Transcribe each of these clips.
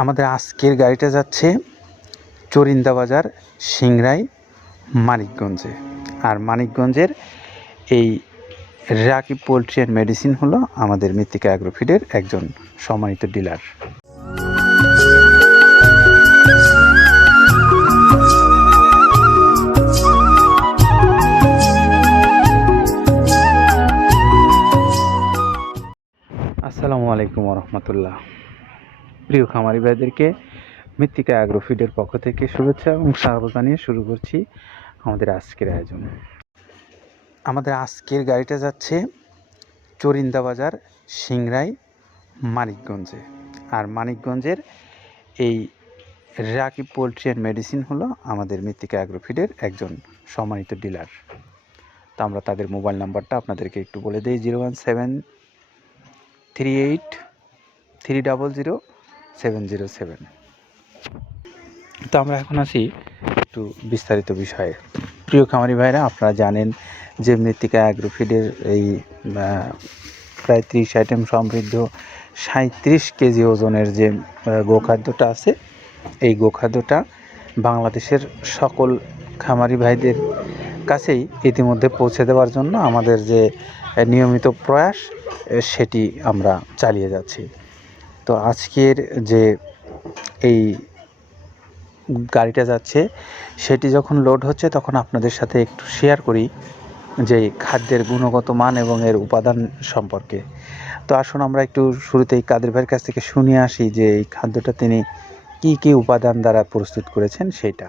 আমাদের আজকের গাড়িটা যাচ্ছে চরিন্দা বাজার সিংরাই মানিকগঞ্জে। আর মানিকগঞ্জের এই রাকিব পোলট্রি অ্যান্ড মেডিসিন হলো আমাদের মৃত্তিকা অ্যাগ্রোফিডের একজন সম্মানিত ডিলার। আসসালামু আলাইকুম রহমতুল্লাহ। প্রিয় খামারি ভাইদেরকে মৃত্তিকা অ্যাগ্রোফিডের পক্ষ থেকে শুভেচ্ছা এবং স্বাগত জানিয়ে শুরু করছি আমাদের আজকের আয়োজন। আমাদের আজকের গাড়িটা যাচ্ছে চরিন্দা বাজার, সিংরাই, মানিকগঞ্জে। আর মানিকগঞ্জের এই রাকিব পোলট্রি অ্যান্ড মেডিসিন হলো আমাদের মৃত্তিকা অ্যাগ্রোফিডের একজন সম্মানিত ডিলার তো আমরা তাদের মোবাইল নাম্বারটা আপনাদেরকে একটু বলে দিই zero one seven three eight three double zero seven zero seven তো আমরা এখন আসি একটু বিস্তারিত বিষয়ে। প্রিয় খামারি ভাইরা, আপনারা জানেন যে মৃত্তিকা অ্যাগ্রোফিডের এই প্রায় ত্রিশ আইটেম সমৃদ্ধ সাঁত্রিশ কেজি ওজনের যে গোখাদ্যটা আছে, এই গোখাদ্যটা বাংলাদেশের সকল খামারি ভাইদের কাছেই ইতিমধ্যে পৌঁছে দেওয়ার জন্য আমাদের যে নিয়মিত প্রয়াস সেটি আমরা চালিয়ে যাচ্ছি। তো আজকের যে এই গাড়িটা যাচ্ছে, সেটি যখন লোড হচ্ছে, তখন আপনাদের সাথে একটু শেয়ার করি যে খাদ্যের গুণগত মান এবং এর উপাদান সম্পর্কে। তো আসুন আমরা একটু শুরুতেই কাদের ভাইয়ের কাছ থেকে শুনে আসি যে এই খাদ্যটা তিনি কি কি উপাদান দ্বারা প্রস্তুত করেছেন, সেটা।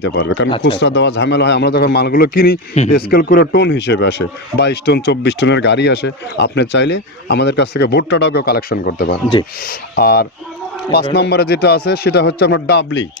পারবে। কারণ আচ্ছা, খুচরা দেওয়া ঝামেলা হয় আমরা যখন মালগুলো কিনি স্কেল করে টোন হিসেবে আসে বাইশ টন চব্বিশ টনের গাড়ি আসে আপনি চাইলে আমাদের কাছ থেকে ভুট্টাটাও কালেকশন করতে পারেন। জি। আর পাঁচ নম্বরে যেটা আছে সেটা হচ্ছে আপনার ডাবলি। আচ্ছা আচ্ছা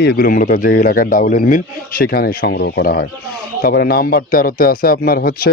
এগুলো মূলত যে এলাকায় ডাউলের মিল সেখানে সংগ্রহ করা হয়। তারপরে নাম্বার তেরোতে আছে আপনার হচ্ছে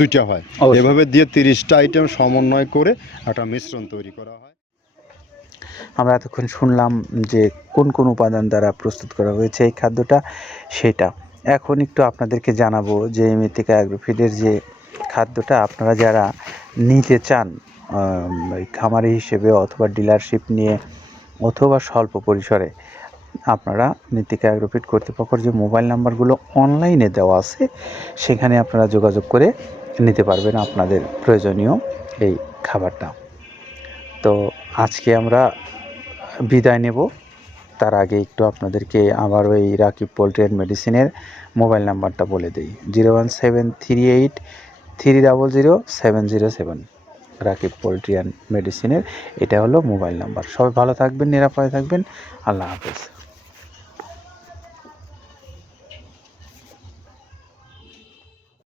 দুইটা হয়। এভাবে দিয়ে তিরিশটা আইটেম সমন্বয় করে একটা মিশ্রণ তৈরি করা হয়। আমরা এতক্ষণ শুনলাম যে কোন কোন উপাদান দ্বারা প্রস্তুত করা হয়েছে এই খাদ্যটা সেটা। এখন একটু আপনাদেরকে জানাব যে মৃত্তিকা অ্যাগ্রোফিডের যে খাদ্যটা আপনারা যারা নিতে চান খামারি হিসেবে অথবা ডিলারশিপ নিয়ে অথবা স্বল্প পরিসরে আপনারা মৃত্তিকা অ্যাগ্রোফিড কর্তৃপক্ষের যে মোবাইল নাম্বারগুলো অনলাইনে দেওয়া আছে, সেখানে আপনারা যোগাযোগ করে নিতে পারবেন আপনাদের প্রয়োজনীয় এই খাবারটা। তো আজকে আমরা বিদায় নেব। তার আগে একটু আপনাদেরকে আবার ওই রাকিব পোলট্রি অ্যান্ড মেডিসিনের মোবাইল নাম্বারটা বলে দিই। Zero one seven three eight three double zero seven zero seven. Rakib poultry and মেডিসিনের, এটা হলো মোবাইল নাম্বার। সবাই ভালো থাকবেন, নিরাপদে থাকবেন। আল্লাহ হাফেজ।